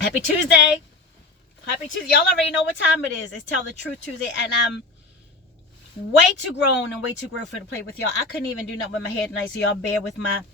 Happy Tuesday. Happy Tuesday. Y'all already know what time it is. It's Tell the Truth Tuesday, and I'm way too grown and way too grateful to play with y'all. I couldn't even do nothing with my hair tonight, so y'all bear with my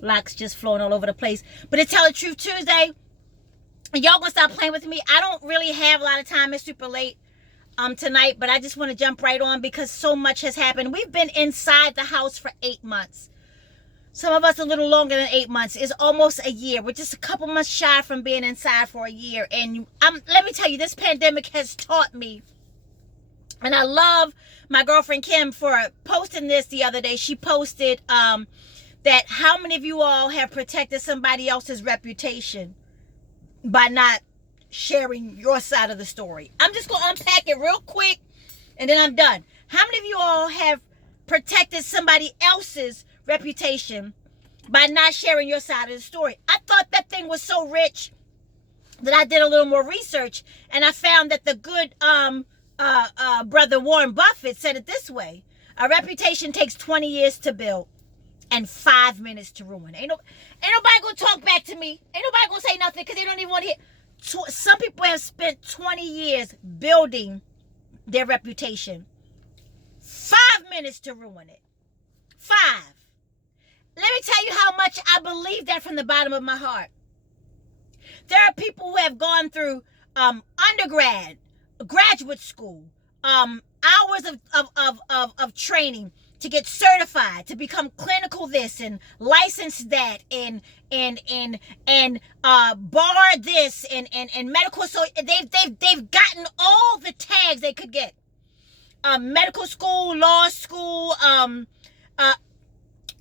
locks just flowing all over the place. But it's Tell the Truth Tuesday. Y'all gonna stop playing with me. I don't really have a lot of time. It's super late tonight, but I just want to jump right on because so much has happened. We've been inside the house for 8 months. Some of us a little longer than 8 months. It's almost a year. We're just a couple months shy from being inside for a year. And let me tell you, this pandemic has taught me. And I love my girlfriend Kim for posting this the other day. She posted that how many of you all have protected somebody else's reputation by not sharing your side of the story. I'm just going to unpack it real quick and then I'm done. How many of you all have protected somebody else's reputation by not sharing your side of the story? I thought that thing was so rich that I did a little more research, and I found that the good brother Warren Buffett said it this way: a reputation takes 20 years to build and 5 minutes to ruin. Ain't nobody gonna talk back to me. Ain't nobody gonna say nothing because they don't even want to hear. Some people have spent 20 years building their reputation. 5 minutes to ruin it. 5. Let me tell you how much I believe that from the bottom of my heart. There are people who have gone through undergrad, graduate school, hours of training to get certified, to become clinical this and licensed that and bar this and medical. So they've gotten all the tags they could get. Medical school, law school,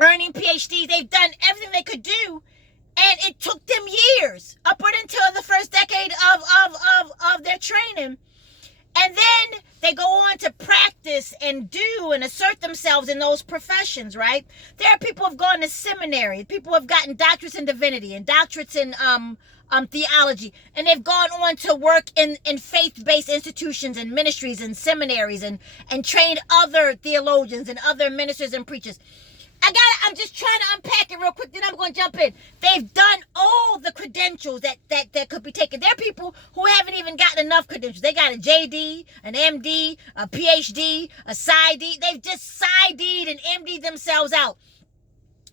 earning PhDs. They've done everything they could do, and it took them years up until the first decade of their training. And then they go on to practice and do and assert themselves in those professions, right? There are people who have gone to seminary, people who have gotten doctorates in divinity and doctorates in theology, and they've gone on to work in faith-based institutions and ministries and seminaries and trained other theologians and other ministers and preachers. I'm just trying to unpack it real quick, then I'm going to jump in. They've done all the credentials that could be taken. There are people who haven't even gotten enough credentials. They got a JD, an MD, a PhD, a PsyD. They've just PsyD'd and MD'd themselves out.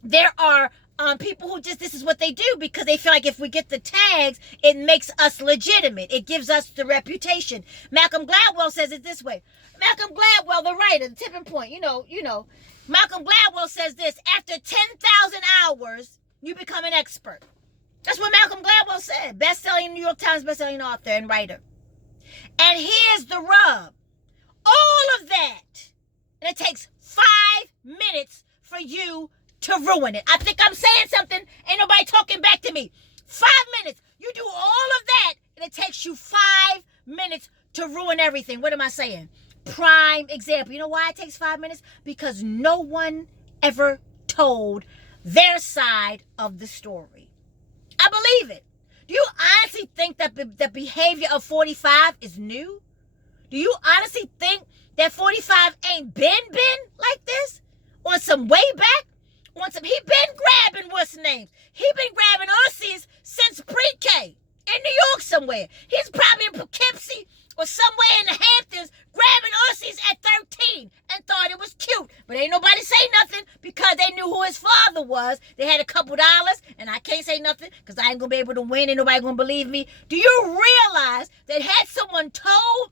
There are people who just, this is what they do because they feel like if we get the tags, it makes us legitimate. It gives us the reputation. Malcolm Gladwell says it this way. Malcolm Gladwell, the writer, the tipping point, you know. Malcolm Gladwell says this: after 10,000 hours, you become an expert. That's what Malcolm Gladwell said. Best-selling New York Times best-selling author and writer. And here's the rub. All of that, and it takes 5 minutes for you to ruin it. I think I'm saying something. Ain't nobody talking back to me. 5 minutes. You do all of that, and it takes you 5 minutes to ruin everything. What am I saying? Prime example. You know why it takes 5 minutes? Because no one ever told their side of the story. I believe it. Do you honestly think that the behavior of 45 is new? Do you honestly think that 45 ain't been like this? On some way back? He been grabbing what's names? He been grabbing Ussies since pre-K in New York somewhere. He's probably in Poughkeepsie or somewhere in the Hamptons grabbing Ussies at 13 and thought it was cute. But ain't nobody say nothing because they knew who his father was. They had a couple dollars, and I can't say nothing because I ain't going to be able to win. Ain't nobody going to believe me. Do you realize that had someone told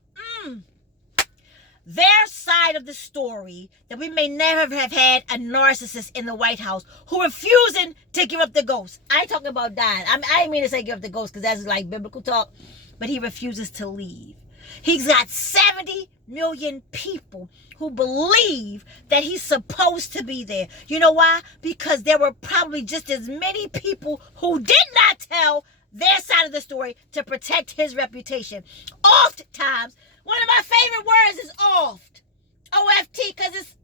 their side of the story, that we may never have had a narcissist in the White House who refusing to give up the ghost? I ain't talking about dying. I didn't mean to say give up the ghost because that's like biblical talk. But he refuses to leave. He's got 70 million people who believe that he's supposed to be there. You know why? Because there were probably just as many people who did not tell their side of the story to protect his reputation. Oftentimes, one of my favorite words is oft. O-F-T, because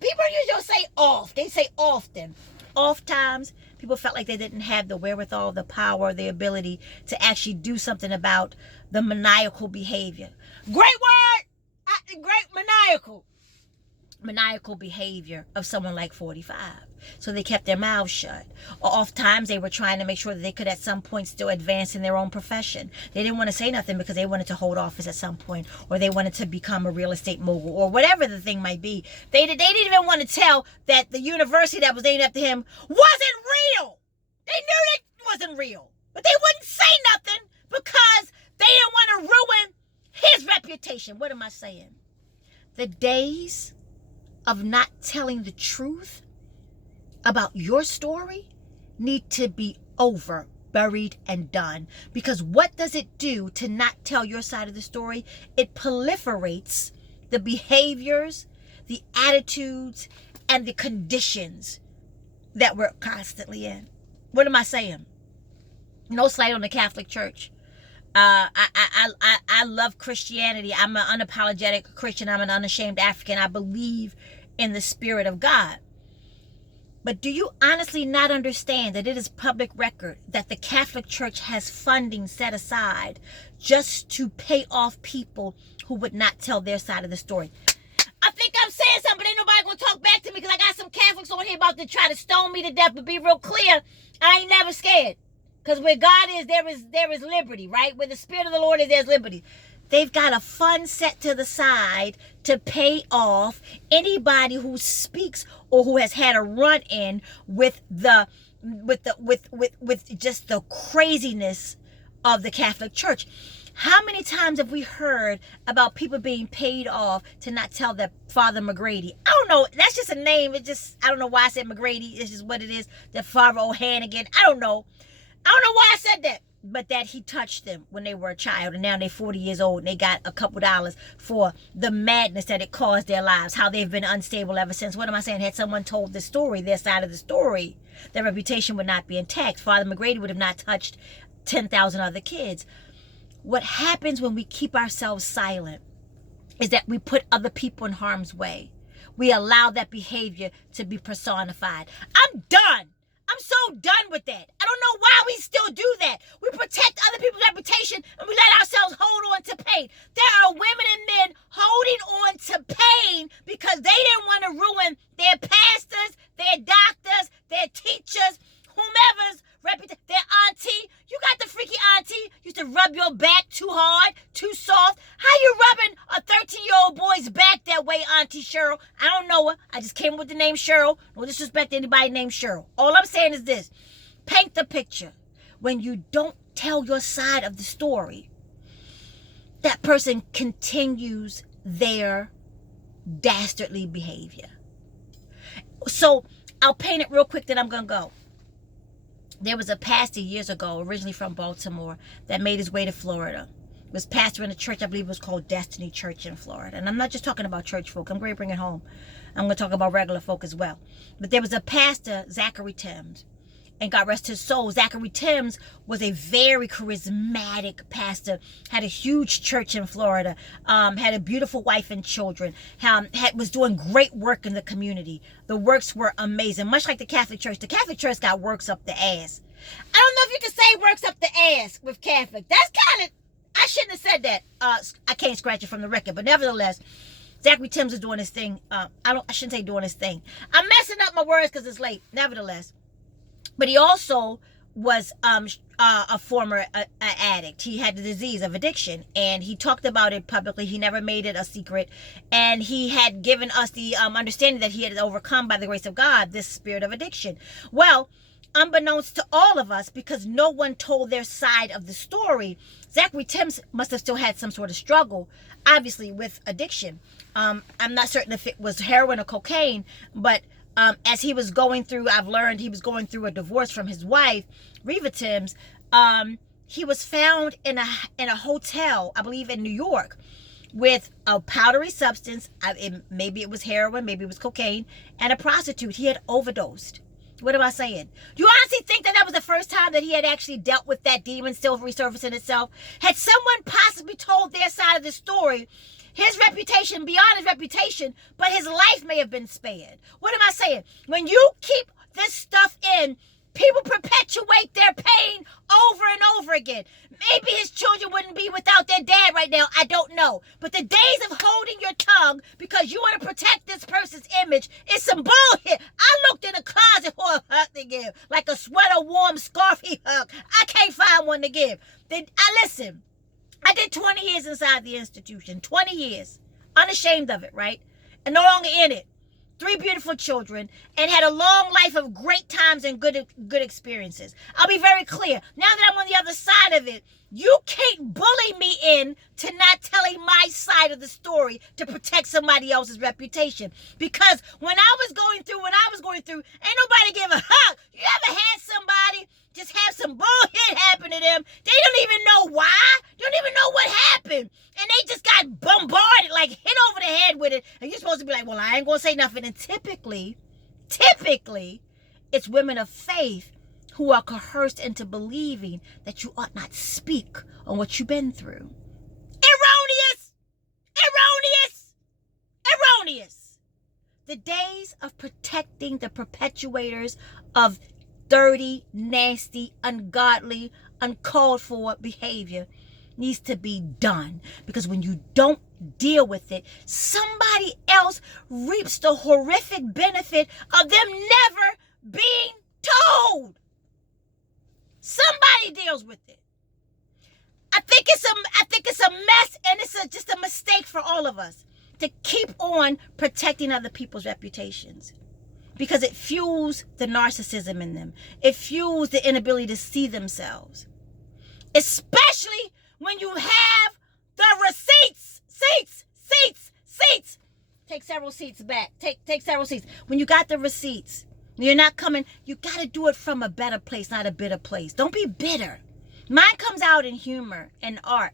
people usually say oft. They say often. Oftentimes, people felt like they didn't have the wherewithal, the power, the ability to actually do something about the maniacal behavior. Great word! Great maniacal. maniacal behavior of someone like 45. So they kept their mouths shut. Or oftentimes they were trying to make sure that they could at some point still advance in their own profession. They didn't want to say nothing because they wanted to hold office at some point, or they wanted to become a real estate mogul, or whatever the thing might be. They didn't even want to tell that the university that was named after him wasn't real. They knew it wasn't real, but they wouldn't say nothing because they didn't want to ruin his reputation. What am I saying? The days of not telling the truth about your story need to be over, buried, and done. Because what does it do to not tell your side of the story? It proliferates the behaviors, the attitudes, and the conditions that we're constantly in. What am I saying? No slight on the Catholic Church. I love Christianity. I'm an unapologetic Christian. I'm an unashamed African. I believe in the Spirit of God. But do you honestly not understand that it is public record that the Catholic Church has funding set aside just to pay off people who would not tell their side of the story? I think I'm saying something, but ain't nobody gonna talk back to me because I got some Catholics on here about to try to stone me to death. But be real clear, I ain't never scared. Because where God is, there is liberty, right? Where the Spirit of the Lord is, there's liberty. They've got a fund set to the side to pay off anybody who speaks or who has had a run-in with just the craziness of the Catholic Church. How many times have we heard about people being paid off to not tell that Father McGrady? I don't know. That's just a name. I don't know why I said McGrady. It's just what it is. The Father O'Hannigan. I don't know why I said that. But that he touched them when they were a child, and now they're 40 years old and they got a couple dollars for the madness that it caused their lives, how they've been unstable ever since. What am I saying? Had someone told the story, their side of the story, their reputation would not be intact. Father McGrady would have not touched 10,000 other kids. What happens when we keep ourselves silent is that we put other people in harm's way. We allow that behavior to be personified. I'm done. I'm so done with that. I don't know why we still do that. We protect other people's reputation and we let ourselves hold on to pain. There are women and men holding on to pain because they didn't want to ruin their pastors, their doctors, their teachers, whomever's reputation, their auntie. You got the freaky auntie used to rub your back too hard, too soft. How you rubbing a 13-year-old boy's back that way, Auntie Cheryl? I don't know her. I just came with the name Cheryl. No disrespect to anybody named Cheryl. All I'm saying is this. Paint the picture. When you don't tell your side of the story, that person continues their dastardly behavior. So I'll paint it real quick, then I'm going to go. There was a pastor years ago, originally from Baltimore, that made his way to Florida. He was pastor in a church, I believe it was called Destiny Church in Florida. And I'm not just talking about church folk. I'm going to bring it home. I'm going to talk about regular folk as well. But there was a pastor, Zachary Timms, and God rest his soul. Zachary Timms was a very charismatic pastor, had a huge church in Florida, had a beautiful wife and children, was doing great work in the community. The works were amazing, much like the Catholic Church. The Catholic Church got works up the ass. I don't know if you can say works up the ass with Catholic. That's kind of, I shouldn't have said that. I can't scratch it from the record, but nevertheless, Zachary Timms is doing his thing. I shouldn't say doing his thing. I'm messing up my words because it's late. Nevertheless. But he also was a former addict. He had the disease of addiction, and he talked about it publicly. He never made it a secret, and he had given us the understanding that he had overcome by the grace of God this spirit of addiction. Well, unbeknownst to all of us, because no one told their side of the story, Zachary Timms must have still had some sort of struggle, obviously, with addiction. I'm not certain if it was heroin or cocaine, but as he was going through, I've learned he was going through a divorce from his wife, Reva Timms. He was found in a hotel, I believe in New York, with a powdery substance. Maybe it was heroin, maybe it was cocaine, and a prostitute. He had overdosed. What am I saying? Do you honestly think that was the first time that he had actually dealt with that demon still resurfacing itself? Had someone possibly told their side of the story, his reputation, beyond his reputation, but his life may have been spared. What am I saying? When you keep this stuff in, People perpetuate their pain over and over again. Maybe his children wouldn't be without their dad right now. I don't know. But the days of holding your tongue because you want to protect this person's image is some bullshit. I looked in the closet for a hug to give, like a sweater, warm, scarfy hug. I can't find one to give. Listen, I did 20 years inside the institution. 20 years. Unashamed of it, right? And no longer in it. 3 beautiful children, and had a long life of great times and good experiences. I'll be very clear. Now that I'm on the other side of it, you can't bully me in to not telling my side of the story to protect somebody else's reputation. Because when I was going through what I was going through, ain't nobody give a hug. You ever had somebody just have some bullshit happen to them? They don't even know why. They don't even know what happened. And they just got bombarded, like hit over the head with it. And you're supposed to be like, well, I ain't going to say nothing. And typically, it's women of faith who are coerced into believing that you ought not speak on what you've been through. Erroneous! Erroneous! Erroneous! The days of protecting the perpetuators of dirty, nasty, ungodly, uncalled for behavior needs to be done. Because when you don't deal with it, somebody else reaps the horrific benefit of them never being told. Somebody deals with it. I think it's a mess, and it's just a mistake for all of us to keep on protecting other people's reputations. Because it fuels the narcissism in them. It fuels the inability to see themselves. Especially when you have the receipts. Seats. Take several seats back. Take several seats. When you got the receipts, you're not coming. You got to do it from a better place, not a bitter place. Don't be bitter. Mine comes out in humor and art.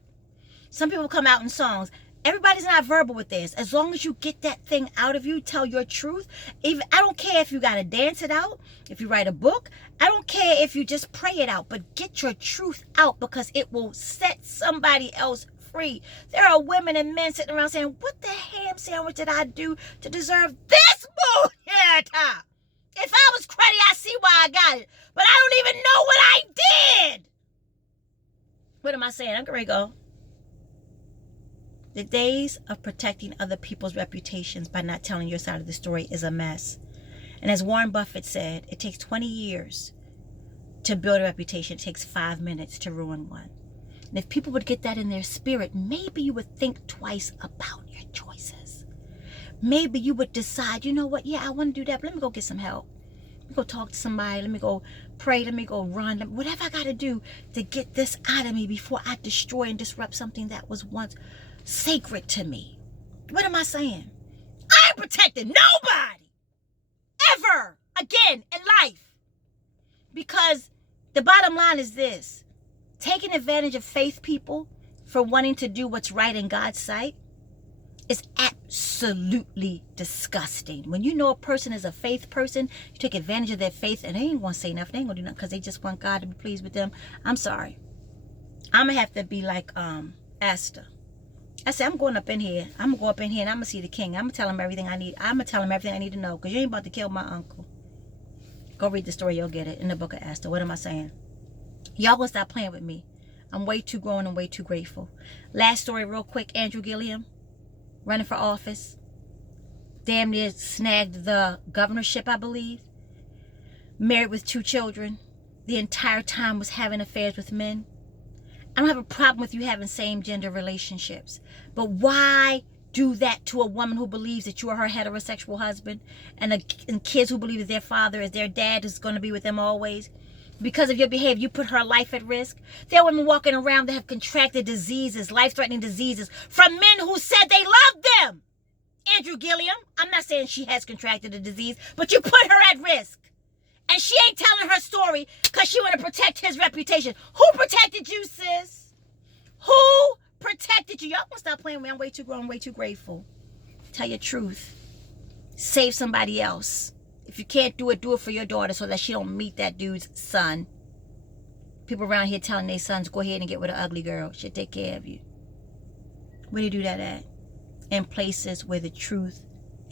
Some people come out in songs. Everybody's not verbal with this. As long as you get that thing out of you, tell your truth. I don't care if you got to dance it out, if you write a book. I don't care if you just pray it out, but get your truth out because it will set somebody else free. There are women and men sitting around saying, what the ham sandwich did I do to deserve this bullshit? If I was cruddy, I see why I got it. But I don't even know what I did. What am I saying? I'm going to go. The days of protecting other people's reputations by not telling your side of the story is a mess. And as Warren Buffett said, it takes 20 years to build a reputation. It takes 5 minutes to ruin one. And if people would get that in their spirit, maybe you would think twice about your choices. Maybe you would decide, you know what? Yeah, I want to do that, but let me go get some help. Let me go talk to somebody. Let me go pray. Let me go run. Whatever I got to do to get this out of me before I destroy and disrupt something that was once sacred to me. What am I saying? I ain't protecting nobody ever again in life. Because the bottom line is this: taking advantage of faith people for wanting to do what's right in God's sight is absolutely disgusting. When you know a person is a faith person, you take advantage of their faith and they ain't gonna say nothing. They ain't gonna do nothing because they just want God to be pleased with them. I'm sorry. I'm gonna have to be like Esther. I said, I'm going up in here. I'm going to go up in here and I'm going to see the king. I'm going to tell him everything I need. I'm going to tell him everything I need to know because you ain't about to kill my uncle. Go read the story. You'll get it in the book of Esther. What am I saying? Y'all going to stop playing with me. I'm way too grown and way too grateful. Last story real quick. Andrew Gilliam running for office. Damn near snagged the governorship, I believe. Married with 2 children. The entire time was having affairs with men. I don't have a problem with you having same-gender relationships. But why do that to a woman who believes that you are her heterosexual husband and kids who believe that their father is their dad who's going to be with them always? Because of your behavior, you put her life at risk. There are women walking around that have contracted diseases, life-threatening diseases, from men who said they loved them. Andrew Gilliam, I'm not saying she has contracted a disease, but you put her at risk. And she ain't telling her story because she want to protect his reputation. Who protected you, sis? Who protected you? Y'all gonna stop playing with me. I'm way too grown, way too grateful. Tell your truth. Save somebody else. If you can't do it for your daughter so that she don't meet that dude's son. People around here telling their sons, go ahead and get with an ugly girl. She'll take care of you. Where do you do that at? In places where the truth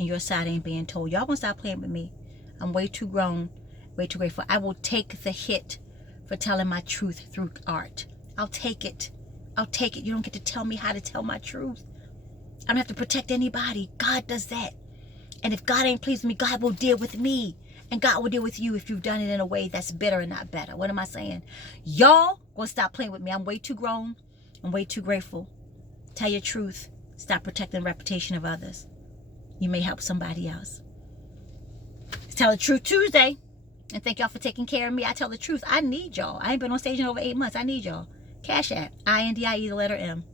and your side ain't being told. Y'all gonna stop playing with me. I'm way too grown Way too grateful. I will take the hit for telling my truth through art. I'll take it. I'll take it. You don't get to tell me how to tell my truth. I don't have to protect anybody. God does that. And if God ain't pleased with me, God will deal with me. And God will deal with you if you've done it in a way that's bitter and not better. What am I saying? Y'all gonna stop playing with me. I'm way too grown. I'm way too grateful. Tell your truth. Stop protecting the reputation of others. You may help somebody else. It's Tell the Truth Tuesday. And thank y'all for taking care of me. I tell the truth. I need y'all. I ain't been on stage in over 8 months. I need y'all. Cash App. INDIE, the letter M.